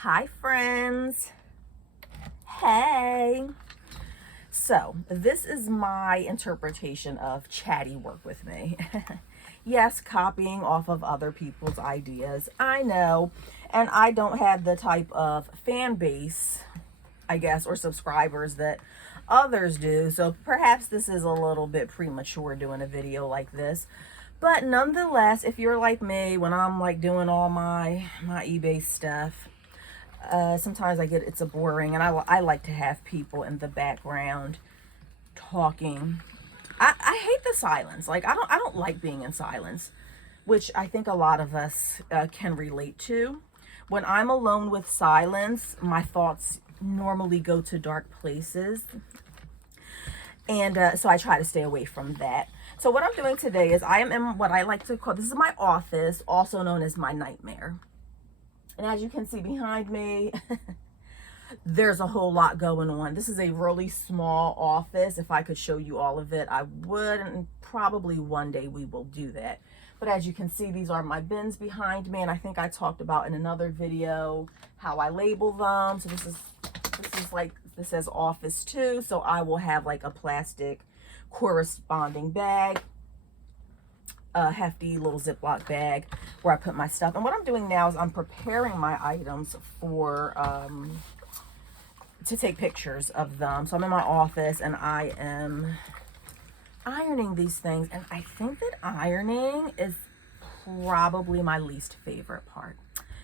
Hi friends. Hey. So this is my interpretation of Chatty work with me. Yes, copying off of other people's ideas. I know. And I don't have the type of fan base, I guess, or subscribers that others do. So perhaps this is a little bit premature doing a video like this. But nonetheless, if you're like me, when I'm like doing all my eBay stuff, sometimes it's a boring, and I like to have people in the background talking. I hate the silence. Like I don't like being in silence, which I think a lot of us can relate to. When I'm alone with silence, my thoughts normally go to dark places, and so I try to stay away from that. So what I'm doing today is I am in what I like to call, this is my office, also known as my nightmare. And as you can see behind me, there's a whole lot going on. This is a really small office. If I could show you all of it, I would, and probably one day we will do that. But as you can see, these are my bins behind me, and I think I talked about in another video how I label them. So this is like, this says office 2, so I will have like a plastic corresponding bag, a hefty little Ziploc bag where I put my stuff. And what I'm doing now is I'm preparing my items for to take pictures of them. So I'm in my office and I am ironing these things, and I think that ironing is probably my least favorite part.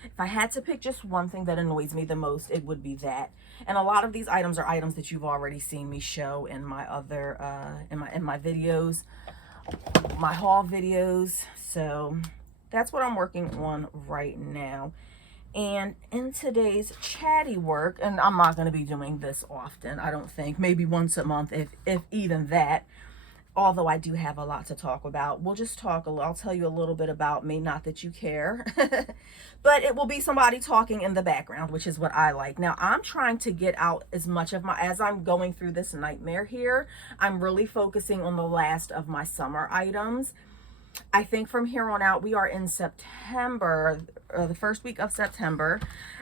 If I had to pick just one thing that annoys me the most, it would be that. And a lot of these items are items that you've already seen me show in my other in my videos, my haul videos. So that's what I'm working on right now. And in today's Chatty work, and I'm not going to be doing this often, I don't think, maybe once a month, if even that, although I do have a lot to talk about. We'll just talk I'll tell you a little bit about me, not that you care. But it will be somebody talking in the background, which is what I like. Now, I'm trying to get out as much of as I'm going through this nightmare here, I'm really focusing on the last of my summer items. I think from here on out, we are in September, the first week of September.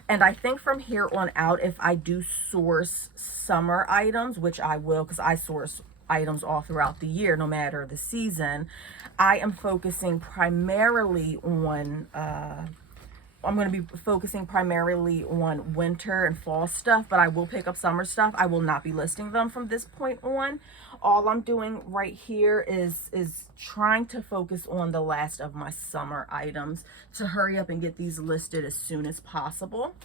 And I think from here on out, if I do source summer items, which I will, because I source items all throughout the year, no matter the season, I am focusing primarily on, I'm going to be focusing primarily on winter and fall stuff, but I will pick up summer stuff. I will not be listing them from this point on. All I'm doing right here is trying to focus on the last of my summer items to hurry up and get these listed as soon as possible.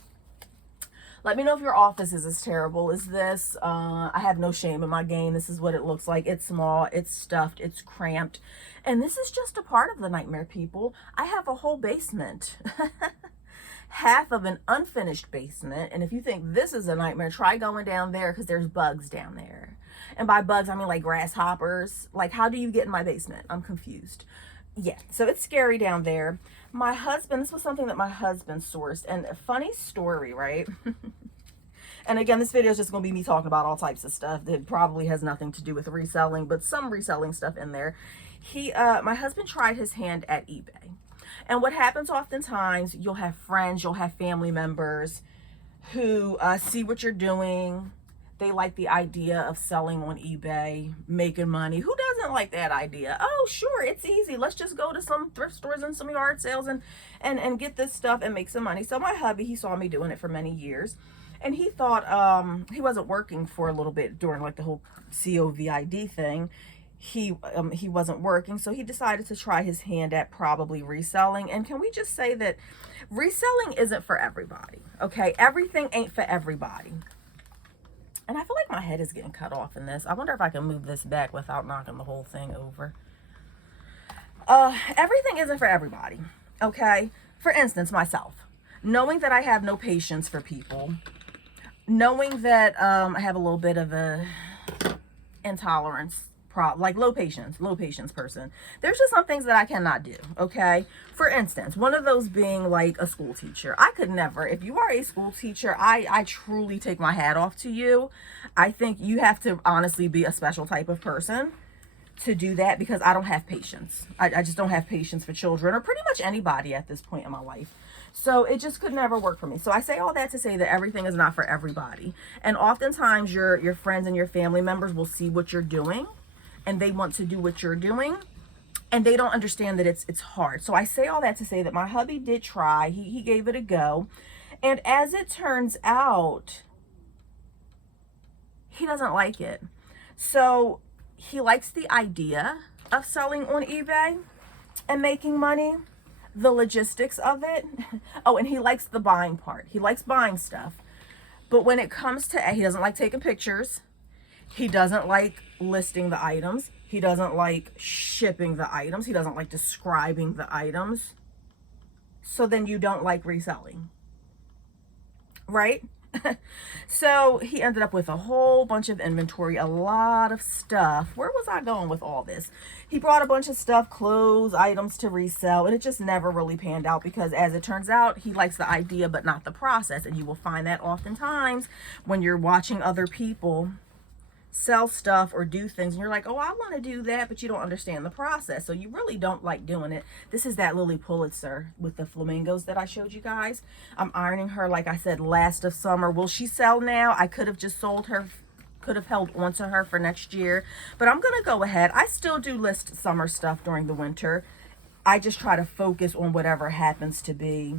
Let me know if your office is as terrible as this. I have no shame in my game. This is what it looks like. It's small, it's stuffed, it's cramped. And this is just a part of the nightmare, people. I have a whole basement. Half of an unfinished basement. And if you think this is a nightmare, try going down there, because there's bugs down there. And by bugs, I mean like grasshoppers. Like, how do you get in my basement? I'm confused. Yeah, so it's scary down there. My husband, this was something that my husband sourced, and a funny story, right? And again, this video is just going to be me talking about all types of stuff that probably has nothing to do with reselling, but some reselling stuff in there. My husband tried his hand at eBay. And what happens oftentimes, you'll have friends, you'll have family members who see what you're doing. They like the idea of selling on eBay, making money. Who doesn't like that idea? Oh, sure, it's easy. Let's just go to some thrift stores and some yard sales and get this stuff and make some money. So my hubby, he saw me doing it for many years. And he thought, he wasn't working for a little bit during like the whole COVID thing. He wasn't working, so he decided to try his hand at probably reselling. And can we just say that reselling isn't for everybody, okay? Everything ain't for everybody. And I feel like my head is getting cut off in this. I wonder if I can move this back without knocking the whole thing over. Everything isn't for everybody, okay? For instance, myself. Knowing that I have no patience for people. Knowing that I have a little bit of a intolerance like low patience person. There's just some things that I cannot do, okay? For instance, one of those being like a school teacher. I could never, if you are a school teacher, I truly take my hat off to you. I think you have to honestly be a special type of person to do that, because I don't have patience. I just don't have patience for children, or pretty much anybody at this point in my life. So it just could never work for me. So I say all that to say that everything is not for everybody. And oftentimes your friends and your family members will see what you're doing and they want to do what you're doing, and they don't understand that it's hard. So I say all that to say that my hubby did try. He gave it a go. And as it turns out, he doesn't like it. So he likes the idea of selling on eBay and making money, the logistics of it. Oh, and he likes the buying part. He likes buying stuff. But when it comes to, he doesn't like taking pictures. He doesn't like listing the items. He doesn't like shipping the items. He doesn't like describing the items. So then you don't like reselling, right? So he ended up with a whole bunch of inventory, a lot of stuff. Where was I going with all this? He brought a bunch of stuff, clothes, items to resell, and it just never really panned out because, as it turns out, he likes the idea but not the process. And you will find that oftentimes when you're watching other people sell stuff or do things and you're like, oh, I want to do that, but you don't understand the process, so you really don't like doing it. This is that Lily Pulitzer with the flamingos that I showed you guys. I'm ironing her, like I said, last of summer. Will she sell now? I could have just sold her, could have held on to her for next year, but I'm gonna go ahead. I still do list summer stuff during the winter. I just try to focus on whatever happens to be,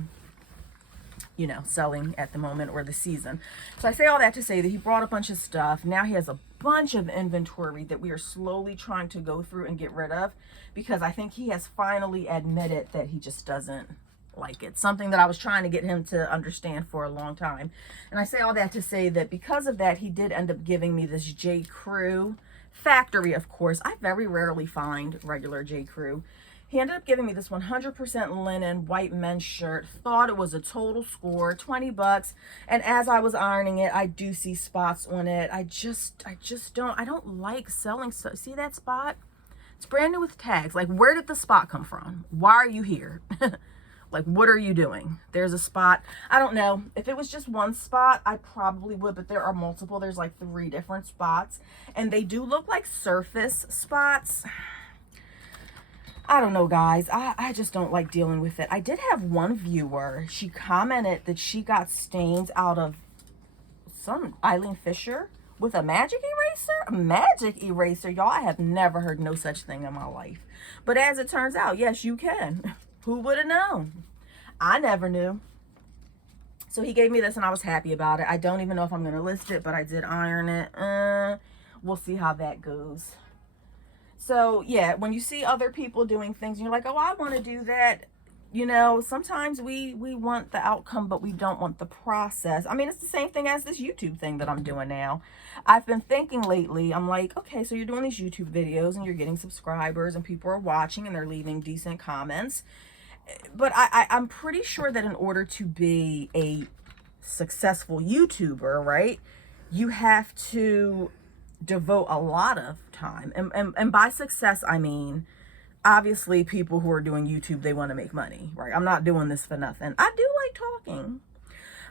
you know, selling at the moment or the season. So I say all that to say that he brought a bunch of stuff. Now he has a bunch of inventory that we are slowly trying to go through and get rid of, because I think he has finally admitted that he just doesn't like it. Something that I was trying to get him to understand for a long time. And I say all that to say that because of that, he did end up giving me this J. Crew factory, of course. I very rarely find regular J. Crew. He ended up giving me this 100% linen white men's shirt. Thought it was a total score, 20 bucks. And as I was ironing it, I do see spots on it. I don't like selling. So, see that spot? It's brand new with tags. Like, where did the spot come from? Why are you here? Like, what are you doing? There's a spot. I don't know. If it was just one spot, I probably would, but there are multiple. There's like 3 different spots, and they do look like surface spots. I don't know, guys. I just don't like dealing with it. I did have one viewer. She commented that she got stains out of some Eileen Fisher with a magic eraser. A magic eraser, y'all. I have never heard no such thing in my life. But as it turns out, yes, you can. Who would have known? I never knew. So he gave me this and I was happy about it. I don't even know if I'm going to list it, but I did iron it. We'll see how that goes. So yeah, when you see other people doing things and you're like, oh, I want to do that, you know, sometimes we want the outcome, but we don't want the process. I mean, it's the same thing as this YouTube thing that I'm doing now. I've been thinking lately, I'm like, okay, so you're doing these YouTube videos and you're getting subscribers and people are watching and they're leaving decent comments. But I'm pretty sure that in order to be a successful YouTuber, right, you have to devote a lot of time. And by success, I mean, obviously people who are doing YouTube, they want to make money, right? I'm not doing this for nothing. I do like talking,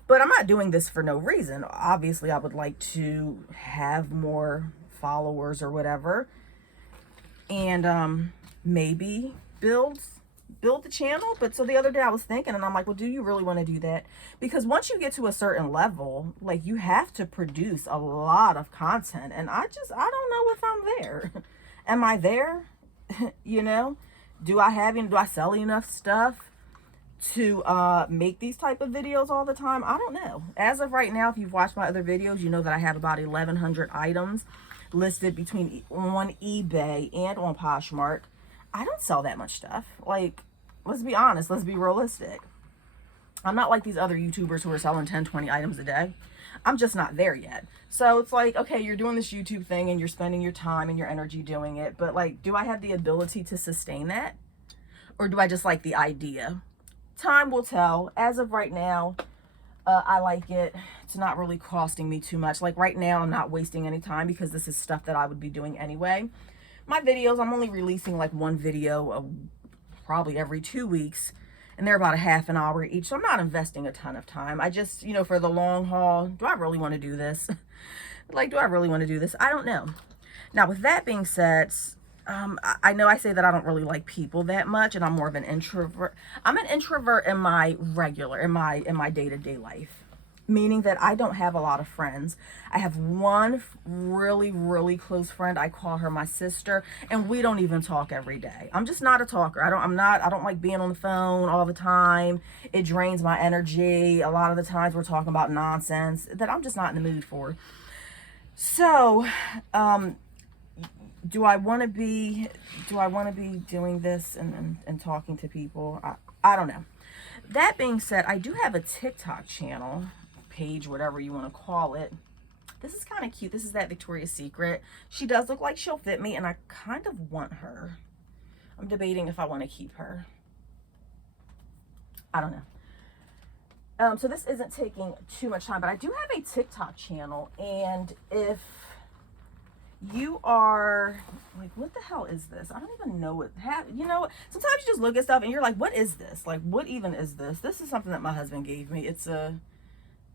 but I'm not doing this for no reason. Obviously, I would like to have more followers or whatever, and maybe build the channel. But so the other day I was thinking, and I'm like, well, do you really want to do that? Because once you get to a certain level, like, you have to produce a lot of content, and I don't know if I'm there. Am I there? You know, do I sell enough stuff to make these type of videos all the time? I don't know. As of right now, if you've watched my other videos, you know that I have about 1,100 items listed between on eBay and on Poshmark. I don't sell that much stuff. Like, let's be honest, let's be realistic. I'm not like these other YouTubers who are selling 10, 20 items a day. I'm just not there yet. So it's like, okay, you're doing this YouTube thing and you're spending your time and your energy doing it, but like, do I have the ability to sustain that? Or do I just like the idea? Time will tell. As of right now, I like it. It's not really costing me too much. Like right now, I'm not wasting any time because this is stuff that I would be doing anyway. My videos, I'm only releasing like one video probably every 2 weeks, and they're about a half an hour each. So I'm not investing a ton of time. I just, you know, for the long haul, do I really want to do this? Like, do I really want to do this? I don't know. Now, with that being said, I know I say that I don't really like people that much, and I'm more of an introvert. I'm an introvert in my day-to-day life, meaning that I don't have a lot of friends. I have one really, really close friend. I call her my sister, and we don't even talk every day. I'm just not a talker. I don't like being on the phone all the time. It drains my energy. A lot of the times we're talking about nonsense that I'm just not in the mood for. So, do I want to be doing this and talking to people? I don't know. That being said, I do have a TikTok channel, page, whatever you want to call it. This is kind of cute. This is that Victoria's Secret. She does look like she'll fit me, and I kind of want her. I'm debating if I want to keep her. I don't know. So this isn't taking too much time, but I do have a TikTok channel, and if you are like, what the hell is this? I don't even know what, you know, sometimes you just look at stuff and you're like, what is this? Like, what even is this? This is something that my husband gave me. It's the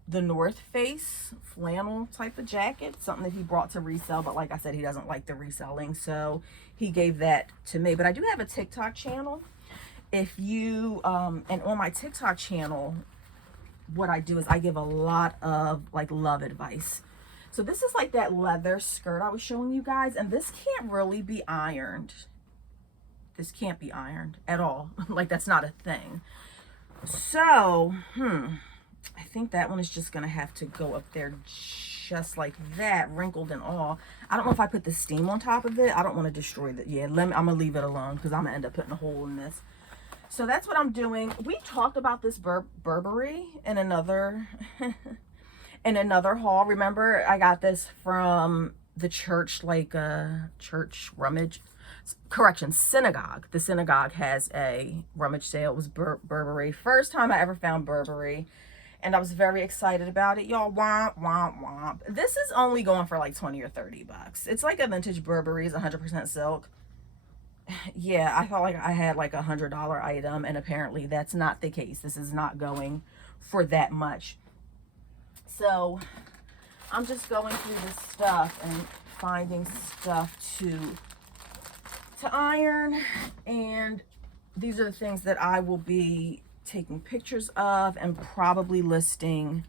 North Face flannel type of jacket, something that he brought to resell, but like I said, he doesn't like the reselling, so he gave that to me. But I do have a TikTok channel. If you and on my TikTok channel, what I do is I give a lot of like love advice. So this is like that leather skirt I was showing you guys, and this can't really be ironed. This can't be ironed at all. Like, that's not a thing. So, I think that one is just gonna have to go up there just like that, wrinkled and all. I don't know if I put the steam on top of it. I don't want to destroy that. Yeah, I'm gonna leave it alone because I'm gonna end up putting a hole in this. So that's what I'm doing. We talked about this Burberry in another in another haul. Remember, I got this from the church, like a church rummage, synagogue. The synagogue has a rummage sale. It was Burberry. First time I ever found Burberry, and I was very excited about it. Y'all, womp, womp, womp. This is only going for like 20 or 30 bucks. It's like a vintage Burberry. It's 100% silk. Yeah, I felt like I had like $100 item, and apparently that's not the case. This is not going for that much. So I'm just going through this stuff and finding stuff to iron, and these are the things that I will be taking pictures of and probably listing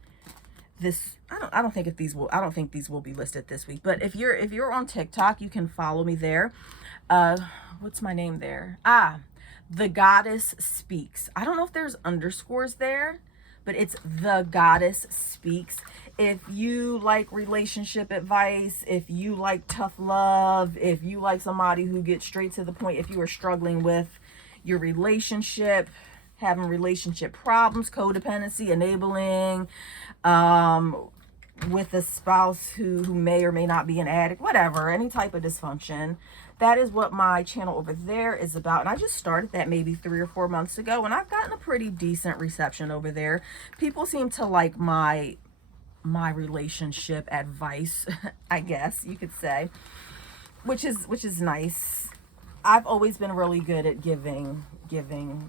this. I don't think these will be listed this week, but if you're on TikTok, you can follow me there. What's my name there? The Goddess Speaks. I don't know if there's underscores there, but it's The Goddess Speaks. If you like relationship advice, if you like tough love, if you like somebody who gets straight to the point, if you are struggling with your relationship, having relationship problems, codependency, enabling, with a spouse who may or may not be an addict, whatever, any type of dysfunction, that is what my channel over there is about. And I just started that maybe 3 or 4 months ago, and I've gotten a pretty decent reception over there. People seem to like my relationship advice, I guess you could say, which is nice. I've always been really good at giving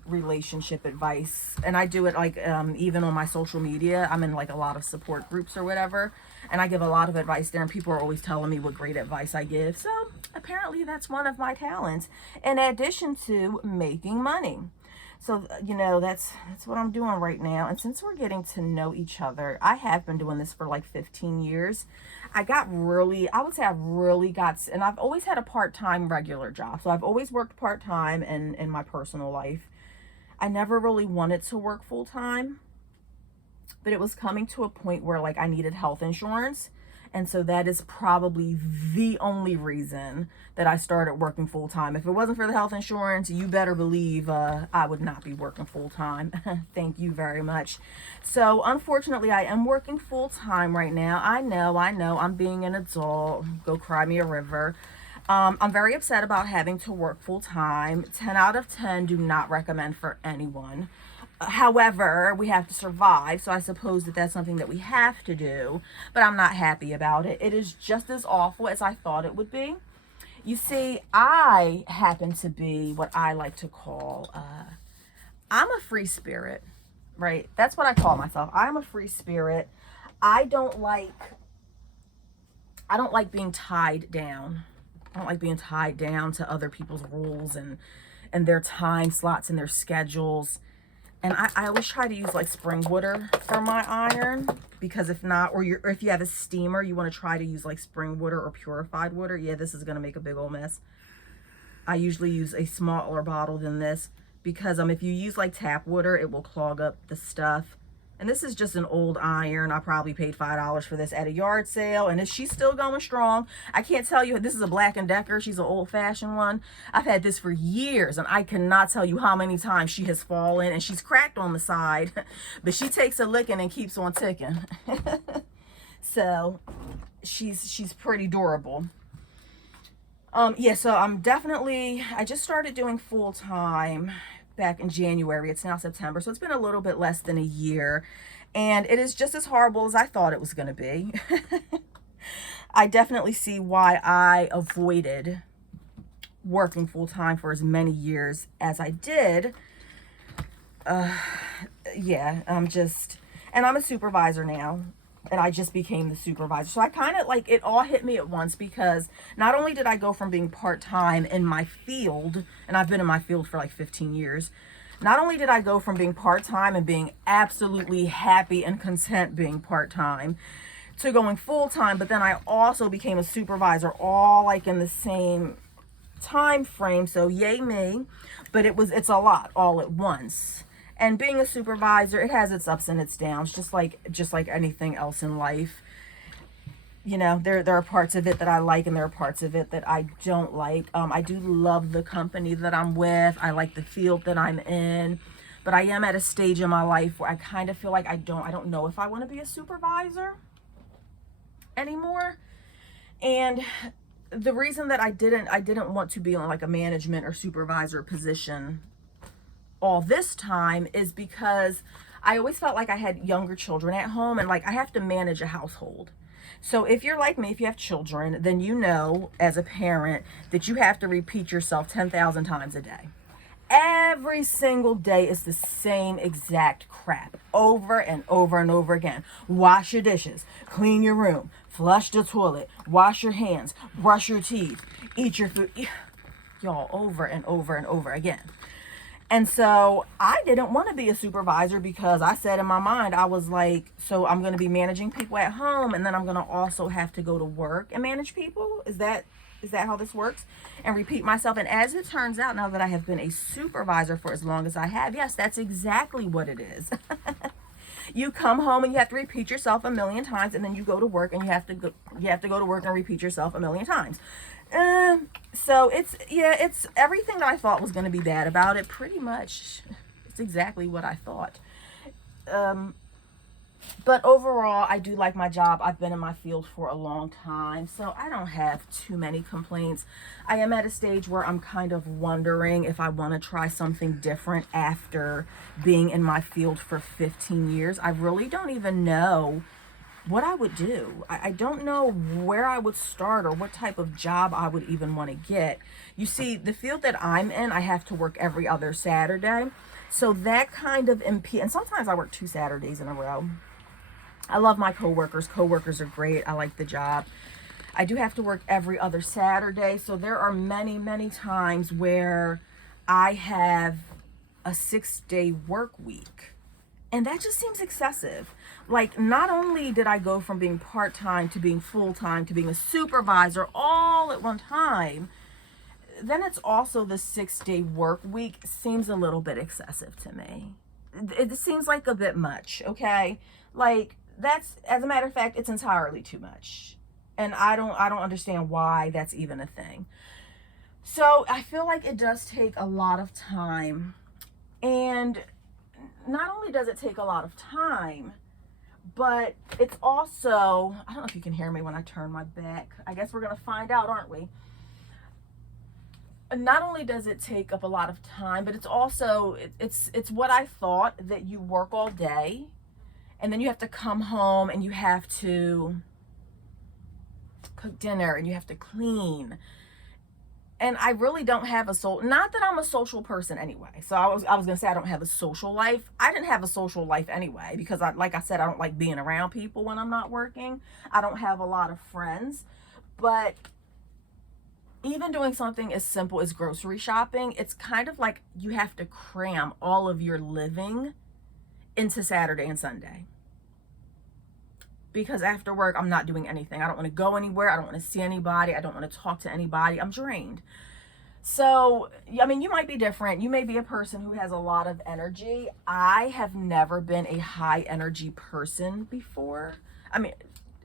relationship advice, and I do it like even on my social media. I'm in like a lot of support groups or whatever, and I give a lot of advice there, and people are always telling me what great advice I give. So apparently that's one of my talents, in addition to making money. So, you know, that's what I'm doing right now. And since we're getting to know each other, I have been doing this for like 15 years. I would say I've really got, and I've always had a part-time regular job. So I've always worked part-time in my personal life. I never really wanted to work full-time, but it was coming to a point where like I needed health insurance. And so that is probably the only reason that I started working full-time. If it wasn't for the health insurance, you better believe I would not be working full-time. Thank you very much. So unfortunately, I am working full-time right now. I know, I'm being an adult. Go cry me a river. I'm very upset about having to work full-time. 10 out of 10 do not recommend for anyone. However, we have to survive, so I suppose that that's something that we have to do, but I'm not happy about it. It is just as awful as I thought it would be. You see, I happen to be what I like to call, I'm a free spirit, right? That's what I call myself. I'm a free spirit. I don't like being tied down. I don't like being tied down to other people's rules and their time slots and their schedules. And I always try to use like spring water for my iron, because if not, or if you have a steamer, you want to try to use like spring water or purified water. Yeah, this is going to make a big old mess. I usually use a smaller bottle than this, because if you use like tap water, it will clog up the stuff. And this is just an old iron. I probably paid $5 for this at a yard sale, and she's still going strong. I can't tell you, this is a Black & Decker. She's an old-fashioned one. I've had this for years, and I cannot tell you how many times she has fallen, and she's cracked on the side, but she takes a licking and keeps on ticking. So she's pretty durable. Yeah, so I just started doing full-time back in January. It's now September, so it's been a little bit less than a year, and it is just as horrible as I thought it was going to be. I definitely see why I avoided working full-time for as many years as I did. Yeah, I'm a supervisor now, and I just became the supervisor. So I kind of like, it all hit me at once, because not only did I go from being part-time in my field, and I've been in my field for like 15 years, not only did I go from being part-time and being absolutely happy and content being part-time to going full-time, but then I also became a supervisor, all like in the same time frame. So yay me, but it's a lot all at once. And being a supervisor, it has its ups and its downs, just like anything else in life. You know, there are parts of it that I like, and there are parts of it that I don't like. I do love the company that I'm with. I like the field that I'm in, but I am at a stage in my life where I kind of feel like I don't know if I want to be a supervisor anymore. And the reason that I didn't want to be on like a management or supervisor position all this time is because I always felt like I had younger children at home, and like I have to manage a household. So if you're like me, if you have children, then you know as a parent that you have to repeat yourself 10,000 times a day. Every single day is the same exact crap over and over and over again. Wash your dishes, clean your room, flush the toilet, wash your hands, brush your teeth, eat your food. Y'all, over and over and over again. And so I didn't want to be a supervisor, because I said in my mind, I was like, so I'm going to be managing people at home, and then I'm going to also have to go to work and manage people. Is that how this works? And repeat myself. And as it turns out, now that I have been a supervisor for as long as I have, yes, that's exactly what it is. You come home and you have to repeat yourself a million times, and then you go to work and you have to go to work and repeat yourself a million times. So it's everything that I thought was going to be bad about it. Pretty much, it's exactly what I thought. But overall, I do like my job. I've been in my field for a long time, so I don't have too many complaints. I am at a stage where I'm kind of wondering if I want to try something different after being in my field for 15 years. I really don't even know what I would do. I don't know where I would start or what type of job I would even want to get. You see, the field that I'm in, I have to work every other Saturday. So that kind of and sometimes I work 2 Saturdays in a row. I love my coworkers. Coworkers are great. I like the job. I do have to work every other Saturday. So there are many, many times where I have a 6-day work week. And that just seems excessive. Like, not only did I go from being part-time to being full-time to being a supervisor all at one time, then it's also the 6-day work week seems a little bit excessive to me. It seems like a bit much, okay? Like, that's, as a matter of fact, it's entirely too much. And I don't understand why that's even a thing. So I feel like it does take a lot of time. And not only does it take a lot of time, but it's also, I don't know if you can hear me when I turn my back. I guess we're going to find out, aren't we? Not only does it take up a lot of time, but it's also, it's what I thought, that you work all day and then you have to come home and you have to cook dinner and you have to clean. And I really don't have not that I'm a social person anyway. So I was going to say I don't have a social life. I didn't have a social life anyway, because like I said, I don't like being around people when I'm not working. I don't have a lot of friends, but even doing something as simple as grocery shopping, it's kind of like you have to cram all of your living into Saturday and Sunday. Because after work, I'm not doing anything. I don't want to go anywhere. I don't want to see anybody. I don't want to talk to anybody. I'm drained. So, I mean, you might be different. You may be a person who has a lot of energy. I have never been a high energy person before. I mean,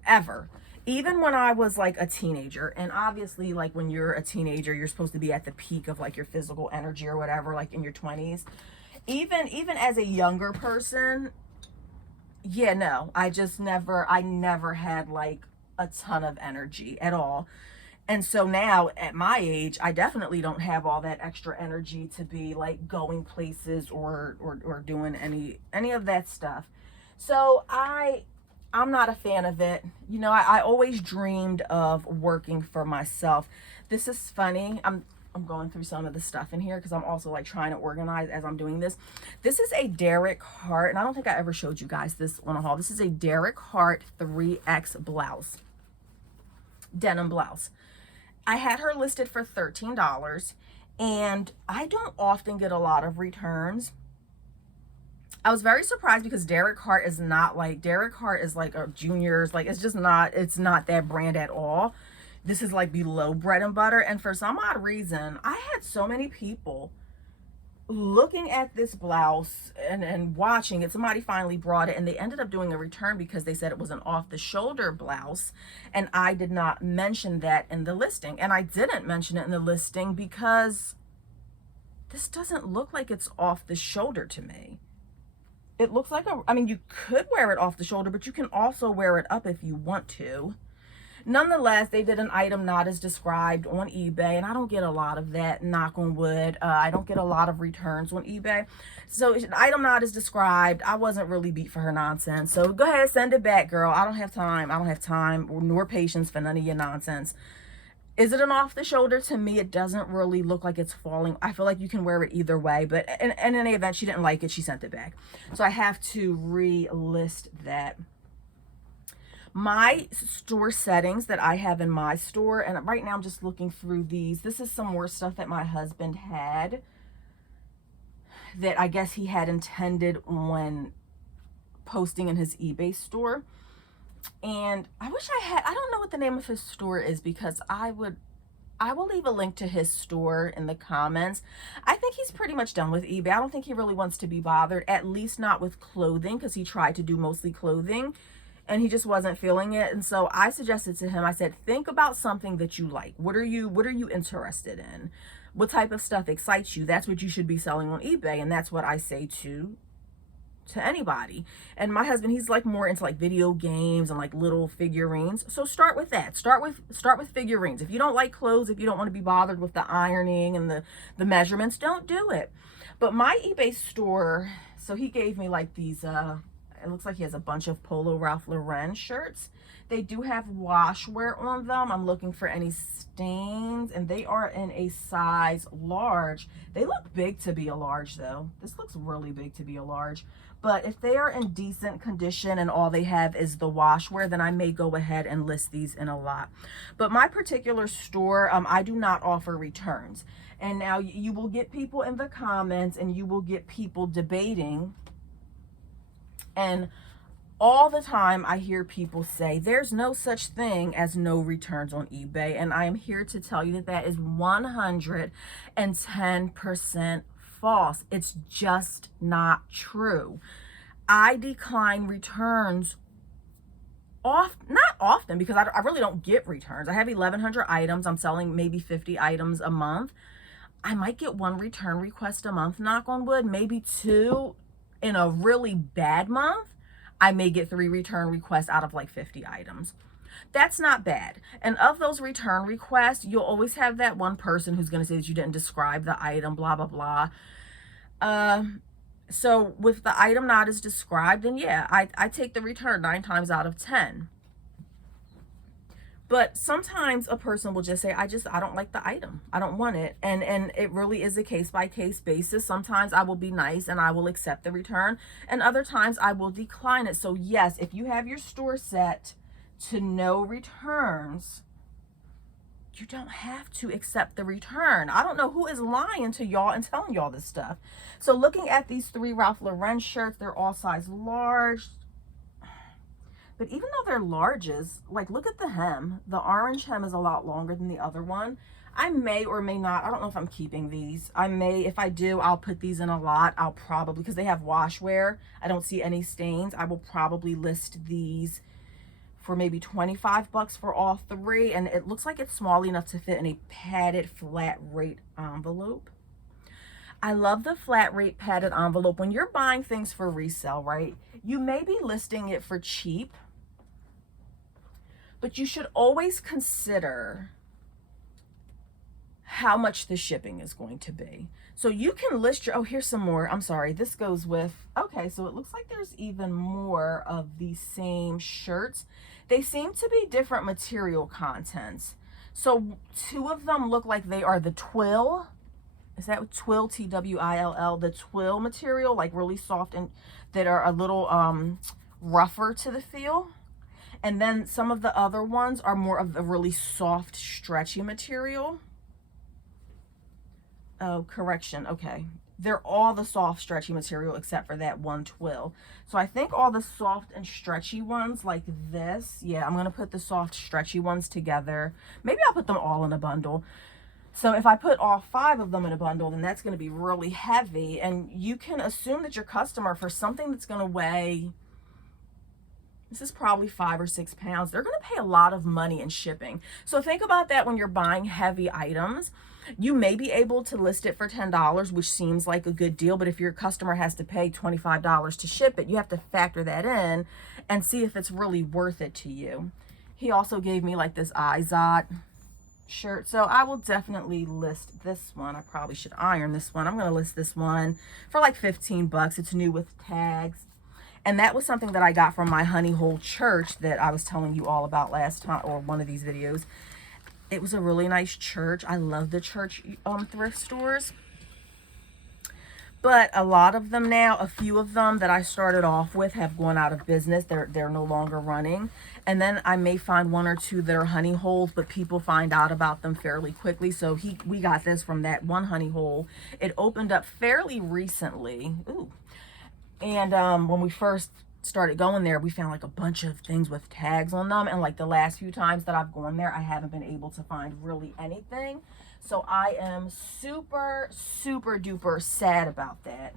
ever. Even when I was like a teenager, and obviously like when you're a teenager, you're supposed to be at the peak of like your physical energy or whatever, like in your 20s. Even as a younger person, yeah, no, I never had like a ton of energy at all. And so now at my age, I definitely don't have all that extra energy to be like going places or doing any of that stuff. So I'm not a fan of it. You know, I always dreamed of working for myself. This is funny. I'm going through some of the stuff in here because I'm also like trying to organize as I'm doing this. This is a Derek Hart, and I don't think I ever showed you guys this on a haul. This is a Derek Hart 3X blouse, denim blouse. I had her listed for $13, and I don't often get a lot of returns. I was very surprised because Derek Hart is like a juniors, like it's not that brand at all. This is like below bread and butter. And for some odd reason, I had so many people looking at this blouse and watching it. Somebody finally brought it, and they ended up doing a return because they said it was an off the shoulder blouse, and I did not mention that in the listing. And I didn't mention it in the listing because this doesn't look like it's off the shoulder to me. It looks like I mean, you could wear it off the shoulder, but you can also wear it up if you want to. Nonetheless, they did an item not as described on eBay, and I don't get a lot of that, knock on wood. I don't get a lot of returns on eBay. So an item not as described, I wasn't really beat for her nonsense. So go ahead, send it back, girl. I don't have time. I don't have time nor patience for none of your nonsense. Is it an off the shoulder? To me, it doesn't really look like it's falling. I feel like you can wear it either way, but in any event, she didn't like it. She sent it back. So I have to relist that. My store settings that I have in my store, and right now I'm just looking through these. This is some more stuff that my husband had that I guess he had intended on posting in his eBay store. And I wish I don't know what the name of his store is, because I will leave a link to his store in the comments. I think he's pretty much done with eBay. I don't think he really wants to be bothered, at least not with clothing, because he tried to do mostly clothing and he just wasn't feeling it. And so I suggested to him, I said, think about something that you like. What are you interested in? What type of stuff excites you? That's what you should be selling on eBay. And that's what I say to anybody. And my husband, he's like more into like video games and like little figurines. So start with that. Start with figurines. If you don't like clothes, if you don't want to be bothered with the ironing and the measurements, don't do it. But my eBay store, so he gave me like these it looks like he has a bunch of Polo Ralph Lauren shirts. They do have washwear on them. I'm looking for any stains, and they are in a size large. They look big to be a large though. This looks really big to be a large. But if they are in decent condition and all they have is the washwear, then I may go ahead and list these in a lot. But my particular store, I do not offer returns. And now you will get people in the comments, and you will get people debating. And all the time I hear people say there's no such thing as no returns on eBay. And I am here to tell you that that is 110% false. It's just not true. I decline returns not often, because I really don't get returns. I have 1,100 items. I'm selling maybe 50 items a month. I might get one return request a month, knock on wood, maybe two. In a really bad month, I may get 3 return requests out of like 50 items. That's not bad. And of those return requests, you'll always have that one person who's going to say that you didn't describe the item, blah, blah, blah. So with the item not as described, then yeah, I take the return 9 times out of 10. But sometimes a person will just say, I don't like the item. I don't want it. And it really is a case-by-case basis. Sometimes I will be nice and I will accept the return. And other times I will decline it. So yes, if you have your store set to no returns, you don't have to accept the return. I don't know who is lying to y'all and telling y'all this stuff. So looking at these 3 Ralph Lauren shirts, they're all size large. But even though they're larges, like look at the hem. The orange hem is a lot longer than the other one. I may or may not, I don't know if I'm keeping these. I may, if I do, I'll put these in a lot. I'll probably, because they have washwear, I don't see any stains. I will probably list these for maybe 25 bucks for all 3. And it looks like it's small enough to fit in a padded flat rate envelope. I love the flat rate padded envelope. When you're buying things for resale, right, you may be listing it for cheap, but you should always consider how much the shipping is going to be. So you can list your, oh, here's some more. I'm sorry, this goes with, okay, so it looks like there's even more of these same shirts. They seem to be different material contents. So 2 of them look like they are the twill. Is that twill, T-W-I-L-L, the twill material, like really soft and that are a little rougher to the feel. And then some of the other ones are more of the really soft, stretchy material. Oh, correction. Okay. They're all the soft, stretchy material except for that one twill. So I think all the soft and stretchy ones like this, yeah, I'm going to put the soft, stretchy ones together. Maybe I'll put them all in a bundle. So if I put all 5 of them in a bundle, then that's going to be really heavy. And you can assume that your customer, for something that's going to weigh, this is probably 5 or 6 pounds, they're going to pay a lot of money in shipping. So think about that when you're buying heavy items. You may be able to list it for $10, which seems like a good deal. But if your customer has to pay $25 to ship it, you have to factor that in and see if it's really worth it to you. He also gave me like this Izod shirt. So I will definitely list this one. I probably should iron this one. I'm going to list this one for like 15 bucks. It's new with tags. And that was something that I got from my honey hole church that I was telling you all about last time, or one of these videos. It was a really nice church. I love the church thrift stores. But a lot of them now, a few of them that I started off with have gone out of business. They're no longer running. And then I may find 1 or 2 that are honey holes, but people find out about them fairly quickly. So we got this from that one honey hole. It opened up fairly recently. Ooh. And when we first started going there, we found like a bunch of things with tags on them. And like the last few times that I've gone there, I haven't been able to find really anything. So I am super, super duper sad about that.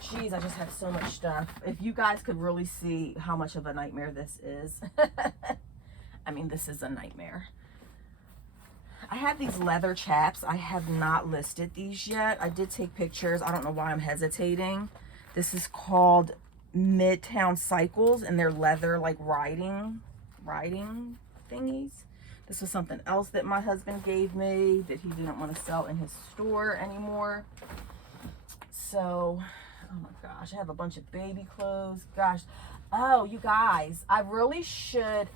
Geez, I just have so much stuff. If you guys could really see how much of a nightmare this is. I mean, this is a nightmare. I have these leather chaps. I have not listed these yet. I did take pictures. I don't know why I'm hesitating. This is called Midtown Cycles, and they're leather like riding thingies. This was something else that my husband gave me that he didn't want to sell in his store anymore. So, oh my gosh, I have a bunch of baby clothes. Gosh. Oh, you guys, I really should.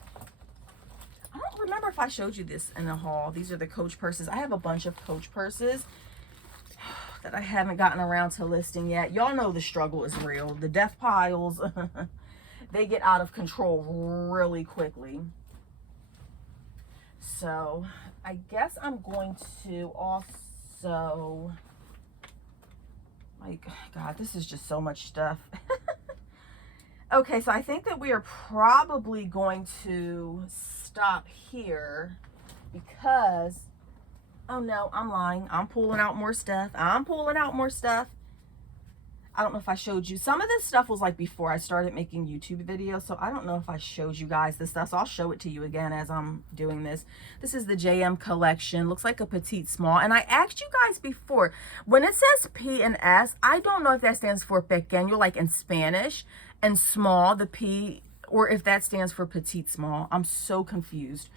I don't remember if I showed you this in the haul. These are the Coach purses. I have a bunch of Coach purses that I haven't gotten around to listing yet. Y'all know the struggle is real. The death piles, they get out of control really quickly. So I guess I'm going to also, like, God, this is just so much stuff. Okay, so I think that we are probably going to stop here because, oh no, I'm lying. I'm pulling out more stuff. I don't know if I showed you. Some of this stuff was like before I started making YouTube videos, so I don't know if I showed you guys this stuff. So I'll show it to you again as I'm doing this. This is the JM collection. Looks like a petite small. And I asked you guys before, when it says P and S, I don't know if that stands for pequeño, like in Spanish, and small, the P, or if that stands for petite small. I'm so confused.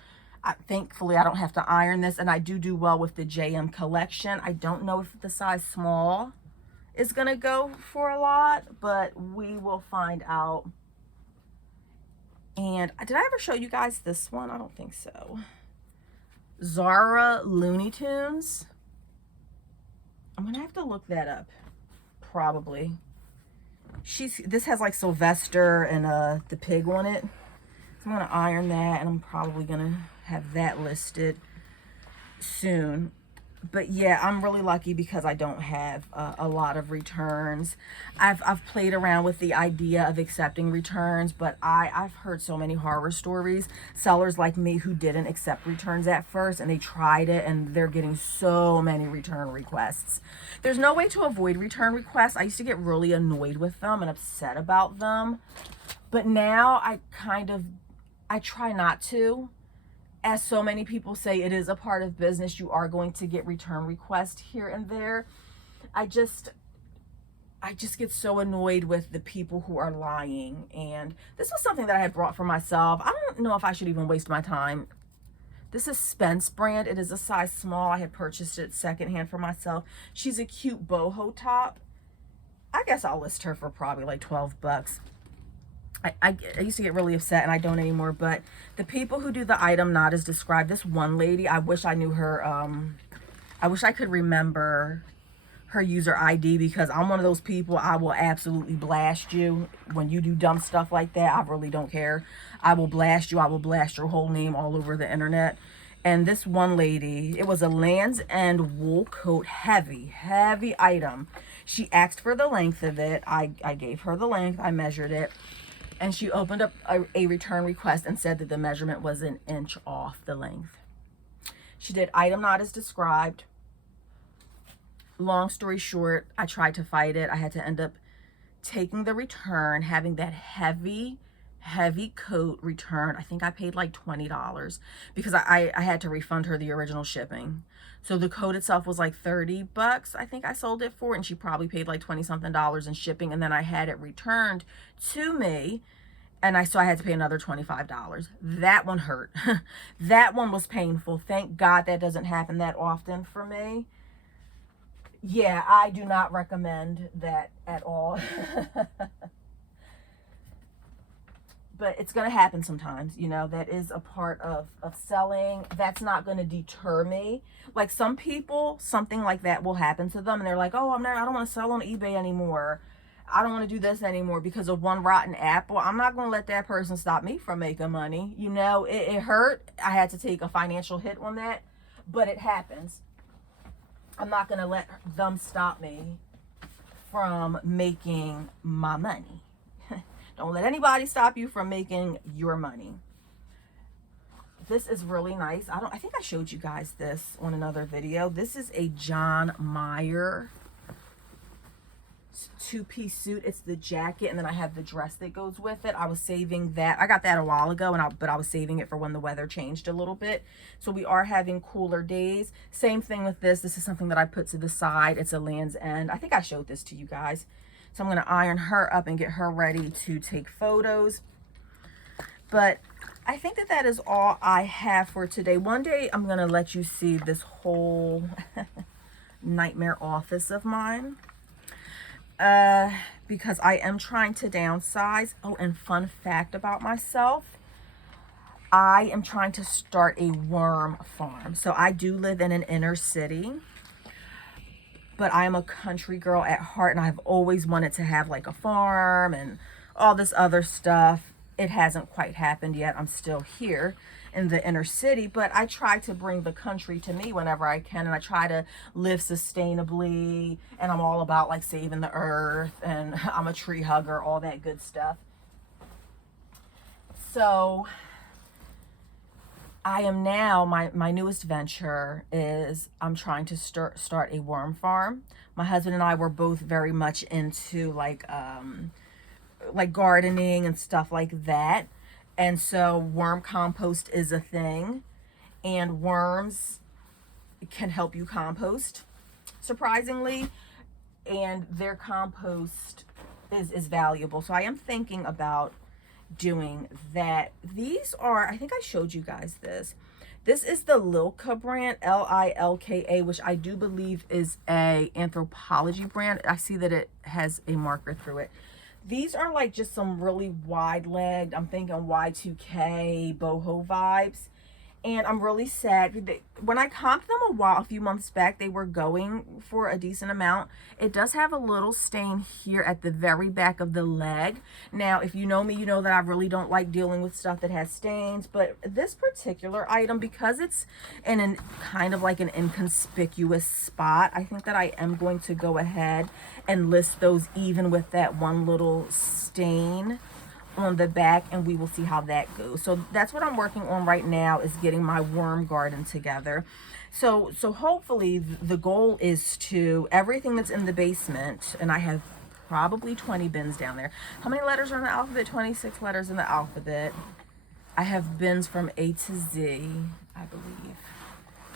Thankfully, I don't have to iron this, and I do well with the JM collection. I don't know if the size small is gonna go for a lot, but we will find out. And did I ever show you guys this one? I don't think so. Zara Looney Tunes. I'm gonna have to look that up, probably. This has like Sylvester and the pig on it. I'm going to iron that, and I'm probably going to have that listed soon. But yeah, I'm really lucky because I don't have a lot of returns. I've played around with the idea of accepting returns, but I've heard so many horror stories. Sellers like me who didn't accept returns at first, and they tried it, and they're getting so many return requests. There's no way to avoid return requests. I used to get really annoyed with them and upset about them. But now I try not to. As so many people say, it is a part of business. You are going to get return requests here and there. I just get so annoyed with the people who are lying. And this was something that I had brought for myself. I don't know if I should even waste my time. This is Spence brand. It is a size small. I had purchased it secondhand for myself. She's a cute boho top. I guess I'll list her for probably like 12 bucks. I used to get really upset, and I don't anymore, but the people who do the item not as described, this one lady, I wish I knew her, I wish I could remember her user ID, because I'm one of those people, I will absolutely blast you when you do dumb stuff like that. I really don't care. I will blast you. I will blast your whole name all over the internet. And this one lady, it was a Land's End wool coat, heavy item. She asked for the length of it. I gave her the length. I measured it. And she opened up a return request and said that the measurement was an inch off the length. She did item not as described. Long story short, I tried to fight it. I had to end up taking the return, having that heavy coat returned. I think I paid like $20 because I had to refund her the original shipping. So the coat itself was like 30 bucks. I think I sold it for, and she probably paid like 20 something dollars in shipping. And then I had it returned to me, and so I had to pay another $25. That one hurt. That one was painful. Thank God that doesn't happen that often for me. Yeah, I do not recommend that at all. But it's going to happen sometimes, you know. That is a part of selling. That's not going to deter me. Like, some people, something like that will happen to them, and they're like, oh, I don't want to sell on eBay anymore. I don't want to do this anymore because of one rotten apple. I'm not going to let that person stop me from making money. You know, it hurt. I had to take a financial hit on that, but it happens. I'm not going to let them stop me from making my money. Don't let anybody stop you from making your money. This is really nice. I think I showed you guys this on another video. This is a John Mayer two-piece suit. It's the jacket, and then I have the dress that goes with it. I was saving that. I got that a while ago, but I was saving it for when the weather changed a little bit. So we are having cooler days. Same thing with this. This is something that I put to the side. It's a Land's End. I think I showed this to you guys. So I'm going to iron her up and get her ready to take photos. But I think that is all I have for today. One day I'm going to let you see this whole nightmare office of mine. Because I am trying to downsize. Oh, and fun fact about myself, I am trying to start a worm farm. So I do live in an inner city, but I am a country girl at heart, and I've always wanted to have like a farm and all this other stuff. It hasn't quite happened yet. I'm still here in the inner city, but I try to bring the country to me whenever I can, and I try to live sustainably, and I'm all about like saving the earth, and I'm a tree hugger, all that good stuff. So I am now, my newest venture is I'm trying to start a worm farm. My husband and I were both very much into like gardening and stuff like that. And so worm compost is a thing, and worms can help you compost, surprisingly, and their compost is valuable. So I am thinking about doing that. These are, I think I showed you guys this. This is the Lilka brand, Lilka, which I do believe is a anthropology brand. I see that it has a marker through it. These are like just some really wide-legged, I'm thinking Y2K boho vibes. And I'm really sad. When I comped them a few months back, they were going for a decent amount. It does have a little stain here at the very back of the leg. Now, if you know me, you know that I really don't like dealing with stuff that has stains. But this particular item, because it's in an kind of like an inconspicuous spot, I think that I am going to go ahead and list those even with that one little stain on the back, and we will see how that goes. So that's what I'm working on right now, is getting my worm garden together. So hopefully the goal is to everything that's in the basement, and I have probably 20 bins down there. How many letters are in the alphabet? 26 letters in the alphabet. I have bins from A to Z, I believe,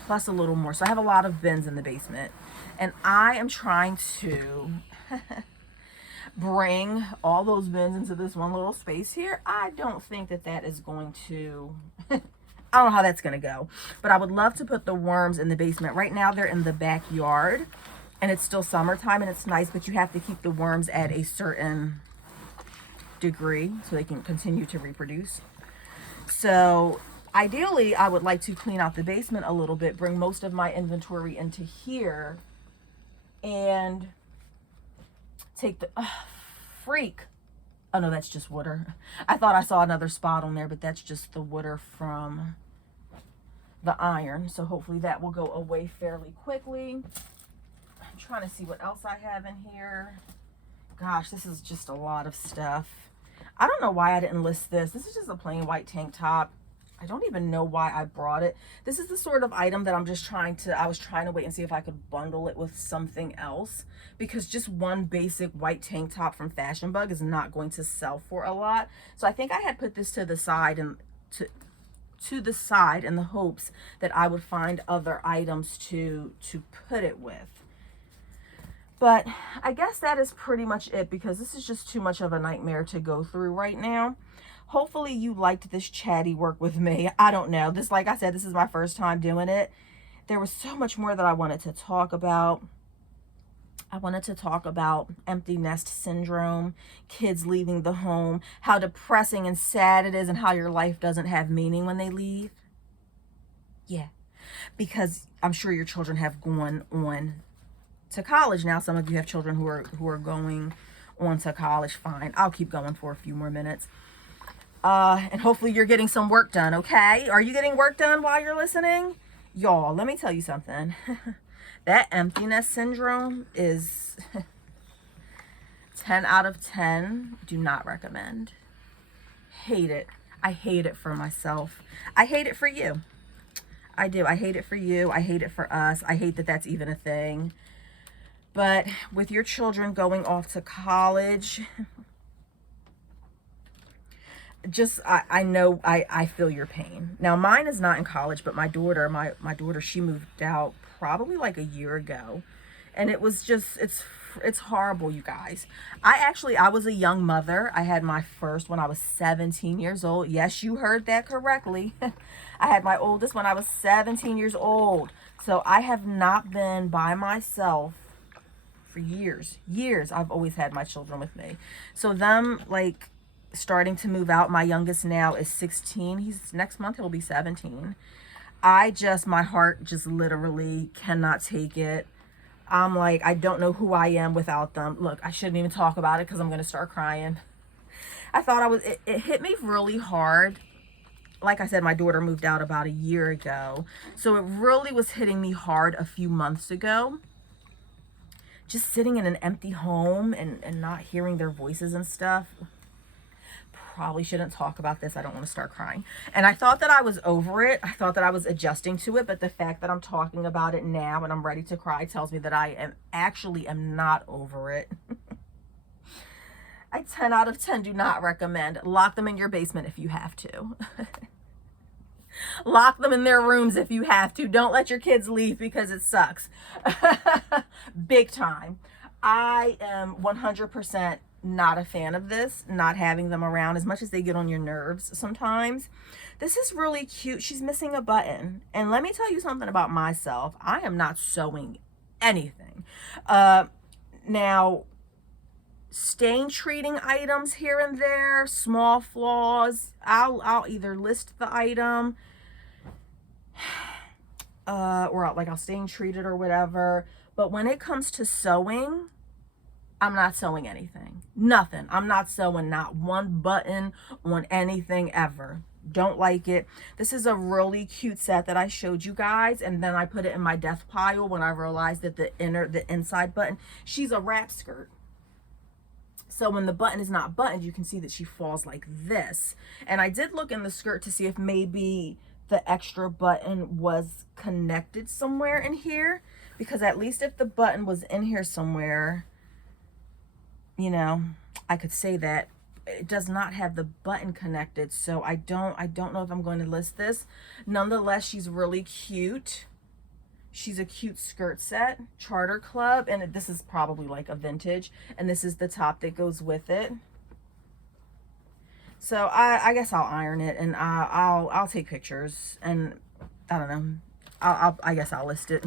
plus a little more. So I have a lot of bins in the basement, and I am trying to bring all those bins into this one little space here. I don't think that that is going to I don't know how that's going to go, but I would love to put the worms in the basement. Right now they're in the backyard and it's still summertime and it's nice, but you have to keep the worms at a certain degree so they can continue to reproduce. So ideally I would like to clean out the basement a little bit, bring most of my inventory into here, and take the freak. Oh no, that's just water. I thought I saw another spot on there, but that's just the water from the iron. So hopefully that will go away fairly quickly. I'm trying to see what else I have in here. Gosh, this is just a lot of stuff. I don't know why I didn't list this. This is just a plain white tank top. I don't even know why I brought it. This is the sort of item that I was trying to wait and see if I could bundle it with something else, because just one basic white tank top from Fashion Bug is not going to sell for a lot. So I think I had put this to the side and to the side in the hopes that I would find other items to put it with. But I guess that is pretty much it, because this is just too much of a nightmare to go through right now. Hopefully you liked this chatty work with me. I don't know. This, like I said, this is my first time doing it. There was so much more that I wanted to talk about. I wanted to talk about empty nest syndrome, kids leaving the home, how depressing and sad it is, and how your life doesn't have meaning when they leave. Yeah, because I'm sure your children have gone on to college now. Some of you have children who are going on to college. Fine, I'll keep going for a few more minutes. And hopefully you're getting some work done, okay? Are you getting work done while you're listening? Y'all, let me tell you something. That emptiness syndrome is 10 out of 10. Do not recommend. Hate it. I hate it for myself. I hate it for you. I do. I hate it for you. I hate it for us. I hate that that's even a thing. But with your children going off to college, I know I feel your pain. Now mine is not in college, but my daughter, she moved out probably like a year ago, and it was just, it's horrible, you guys. I was a young mother. I had my first when I was 17 years old. Yes, you heard that correctly. I had my oldest when I was 17 years old. So I have not been by myself for years. I've always had my children with me. So them like starting to move out. My youngest now is 16. Next month he'll be 17. My heart just literally cannot take it. I'm like, I don't know who I am without them. Look, I shouldn't even talk about it because I'm going to start crying. It hit me really hard. Like I said, my daughter moved out about a year ago. So it really was hitting me hard a few months ago. Just sitting in an empty home and not hearing their voices and stuff. Probably shouldn't talk about this. I don't want to start crying. And I thought that I was over it. I thought that I was adjusting to it. But the fact that I'm talking about it now and I'm ready to cry tells me that I am not over it. I 10 out of 10 do not recommend. Lock them in your basement if you have to. Lock them in their rooms if you have to. Don't let your kids leave because it sucks. Big time. I am 100% not a fan of this, not having them around, as much as they get on your nerves sometimes. This is really cute. She's missing a button. And let me tell you something about myself. I am not sewing anything. Now, stain treating items here and there, small flaws, I'll either list the item or like I'll stain treat it or whatever. But when it comes to sewing, I'm not sewing anything. Nothing. I'm not sewing not one button on anything ever. Don't like it. This is a really cute set that I showed you guys, and then I put it in my death pile when I realized that the inside button, she's a wrap skirt. So when the button is not buttoned, you can see that she falls like this. And I did look in the skirt to see if maybe the extra button was connected somewhere in here, because at least if the button was in here somewhere, you know, I could say that. It does not have the button connected, so I don't know if I'm going to list this. Nonetheless, she's really cute. She's a cute skirt set, Charter Club, and this is probably like a vintage, and this is the top that goes with it. So I guess I'll iron it, and I'll take pictures, and I don't know, I guess I'll list it.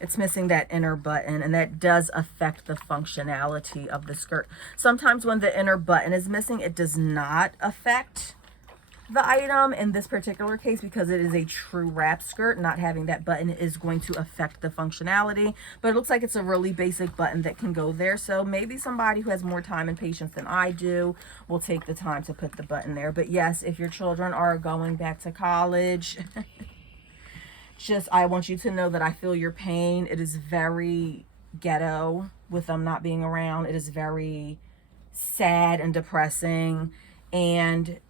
It's missing that inner button, and that does affect the functionality of the skirt. Sometimes when the inner button is missing, it does not affect the item. In this particular case, because it is a true wrap skirt, not having that button is going to affect the functionality. But it looks like it's a really basic button that can go there. So maybe somebody who has more time and patience than I do will take the time to put the button there. But yes, if your children are going back to college, I want you to know that I feel your pain. It is very ghetto with them not being around. It is very sad and depressing, and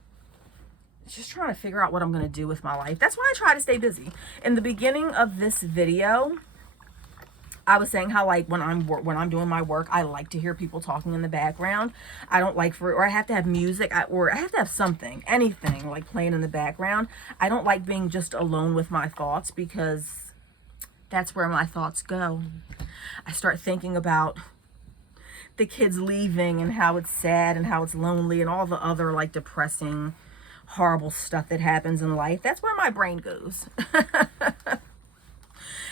just trying to figure out what I'm going to do with my life. That's why I try to stay busy. In the beginning of this video, I was saying how, like, when I'm doing my work, I like to hear people talking in the background. I don't like or I have to have music, or I have to have something, anything like playing in the background. I don't like being just alone with my thoughts, because that's where my thoughts go. I start thinking about the kids leaving and how it's sad and how it's lonely and all the other like depressing, horrible stuff that happens in life. That's where my brain goes.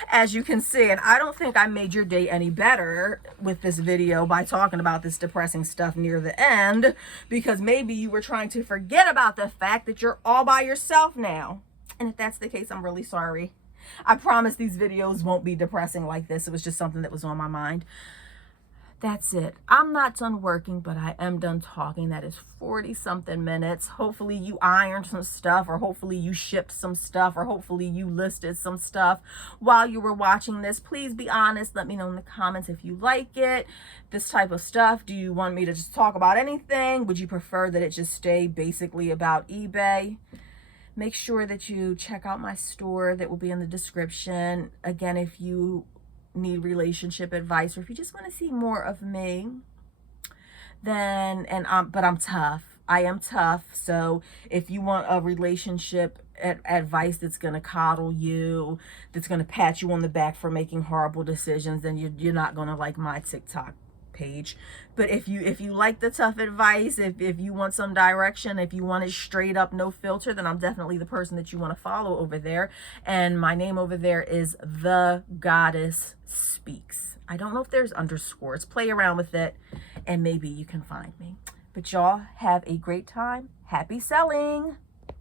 As you can see, and I don't think I made your day any better with this video by talking about this depressing stuff near the end, because maybe you were trying to forget about the fact that you're all by yourself now. And if that's the case, I'm really sorry. I promise these videos won't be depressing like this. It was just something that was on my mind. That's it. I'm not done working, but I am done talking. That is 40 something minutes. Hopefully you ironed some stuff, or hopefully you shipped some stuff, or hopefully you listed some stuff while you were watching this. Please be honest. Let me know in the comments if you like it, this type of stuff. Do you want me to just talk about anything? Would you prefer that it just stay basically about eBay? Make sure that you check out my store that will be in the description. Again, if you need relationship advice, or if you just want to see more of me, then, but I'm tough. I am tough. So if you want a relationship advice that's going to coddle you, that's going to pat you on the back for making horrible decisions, then you're not going to like my TikTok page. But if you like the tough advice, if you want some direction, if you want it straight up, no filter, then I'm definitely the person that you want to follow over there. And my name over there is The Goddess Speaks. I don't know if there's underscores. Play around with it and maybe you can find me. But y'all have a great time. Happy selling.